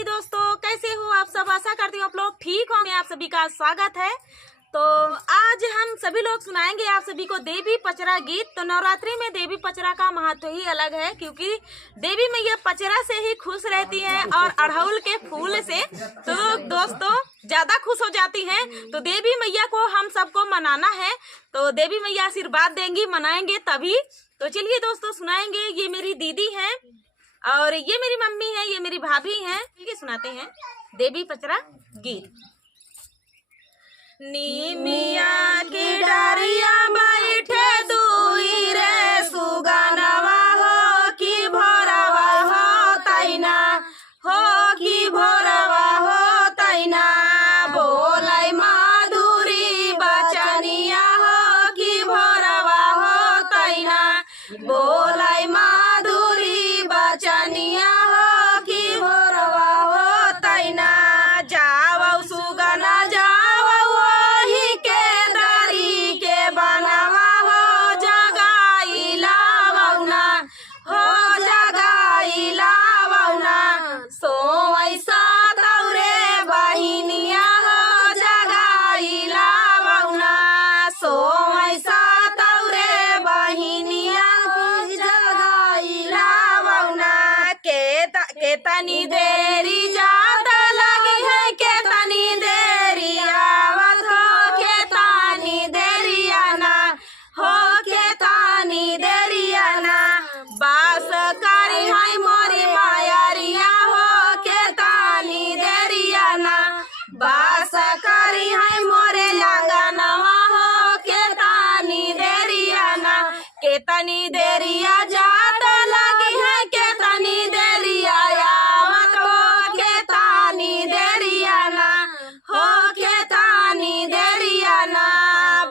रानी दोस्तों, कैसे हो आप सब। आशा करती हूँ आप लोग ठीक होंगे। आप सभी का स्वागत है। तो आज हम सभी लोग सुनाएंगे आप सभी को देवी पचरा गीत। तो नवरात्रि में देवी पचरा का महत्व ही अलग है, क्योंकि देवी मैया पचरा से ही खुश रहती हैं और अड़हुल के फूल से तो दोस्तों ज्यादा खुश हो जाती हैं। तो देवी मैया को हम सबको मनाना है, तो देवी मैया आशीर्वाद देंगी, मनाएंगे तभी। तो चलिए दोस्तों सुनाएंगे। ये मेरी दीदी हैं और ये मेरी मम्मी है, ये मेरी भाभी हैं। ये सुनाते हैं देवी पचरा गीत। नीमिया की डारिया बैठे दुई रे सुगनवा हो कि भोरवा हो तैना, हो कि भोरवा हो तैना। बोलै माधुरी बचनिया हो कि भोरवा हो तैना, बोलै माधुरी बचनिया हो कि भोरवा हो तैना। जावौ सुगना केतनी देरी ज्यादा लगी है, केतनी देरी आवत हो, केतनी देरी आना हो, केतनी देरी आना। बास करी है मोरी मायरिया हो, केतनी देरी आना। बास करी है मोरे लगनवा हो, केतनी देरी आना। केतनी देरिया ज्यादा लगी है, केतनी देरी आवत हो, केतनी देरी आना हो, केतनी देरी आना।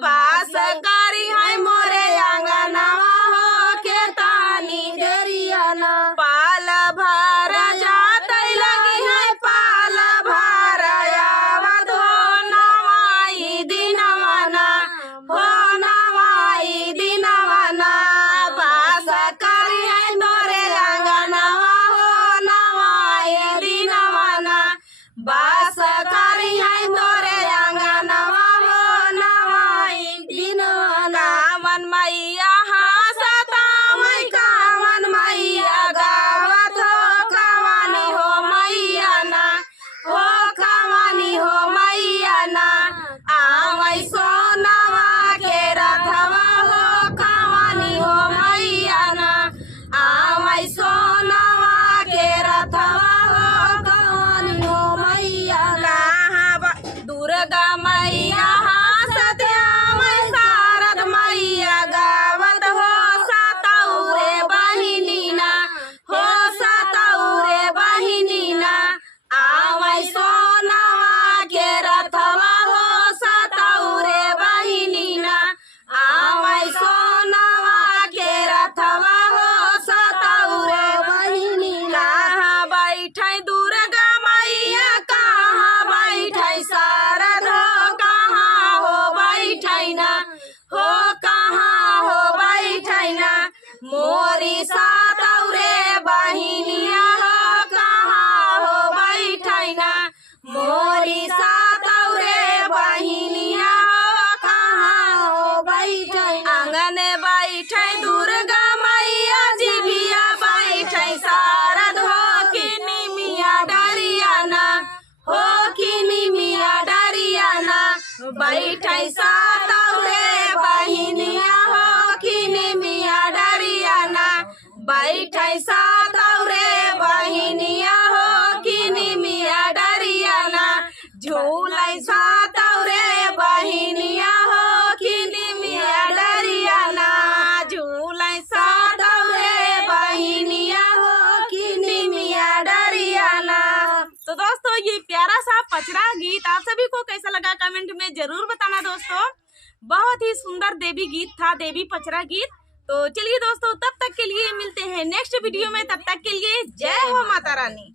बास करी है मोरे आंगनवा हो, केतनी देरी आना। पाल भर जाते लगी है, पाल भर आवत हो, नवाई दिनवना हो, नवाई दिनवना। बास करी है मोरे आंगनवा हो, नवाई दिनवना। बास करी है मोरे आंगनवा हो, नवाई दिनवना। कामन मैया हंसता है, कामन मैया गावत हो, कवानी हो मैया ना हो, कवानी हो मैया ना। आवै सोनवा के रथवा हो, कवानी हो मैया ना। आवै सोनवा के रथवा हो, कवानी हो मैया ना। दुर्गा मैया हंसत आवै, शारद मैया गावत हो, सतौरे बहिनी ना हो, सतौरे बहिनी ना। आवै सोनवा के रथवा हो, सतौरे बहिनी ना। आवै सोनवा के रथवा हो, सतौरे बहिनी ना। कहाँ बैठै दुर्गा मैया, कहाँ बैठै शारद हो, कहाँ हो बैठै ना हो, कहाँ हो बैठै ना। मोरी सतौरे बहिनिया हो, कहाँ हो बैठै ना। मोरी सतौरे बहिनिया हो, कहाँ हो बैठै ना। आंगन बैठै दुर्गा मैया, जिभिया बैठै शारद हो, कि निमिया डरियाना हो, कि निमिया डरियाना। बैठै सतौरे बहिनिया हो, कि निमिया डरियाना। बैठै सतौरे बहिनिया हो, कि निमिया डरियाना। झूलै सतौरे बहिनिया हो, कि निमिया डरियाना। झूलै सतौरे बहिनिया हो, कि निमिया डरियाना। तो दोस्तों ये प्यारा सा पचरा गीत आप सभी को कैसा लगा कमेंट में जरूर बताना दोस्तों। बहुत ही सुंदर देवी गीत था, देवी पचरा गीत। तो चलिए दोस्तों तब तक के लिए मिलते हैं नेक्स्ट वीडियो में। तब तक के लिए जय हो माता रानी।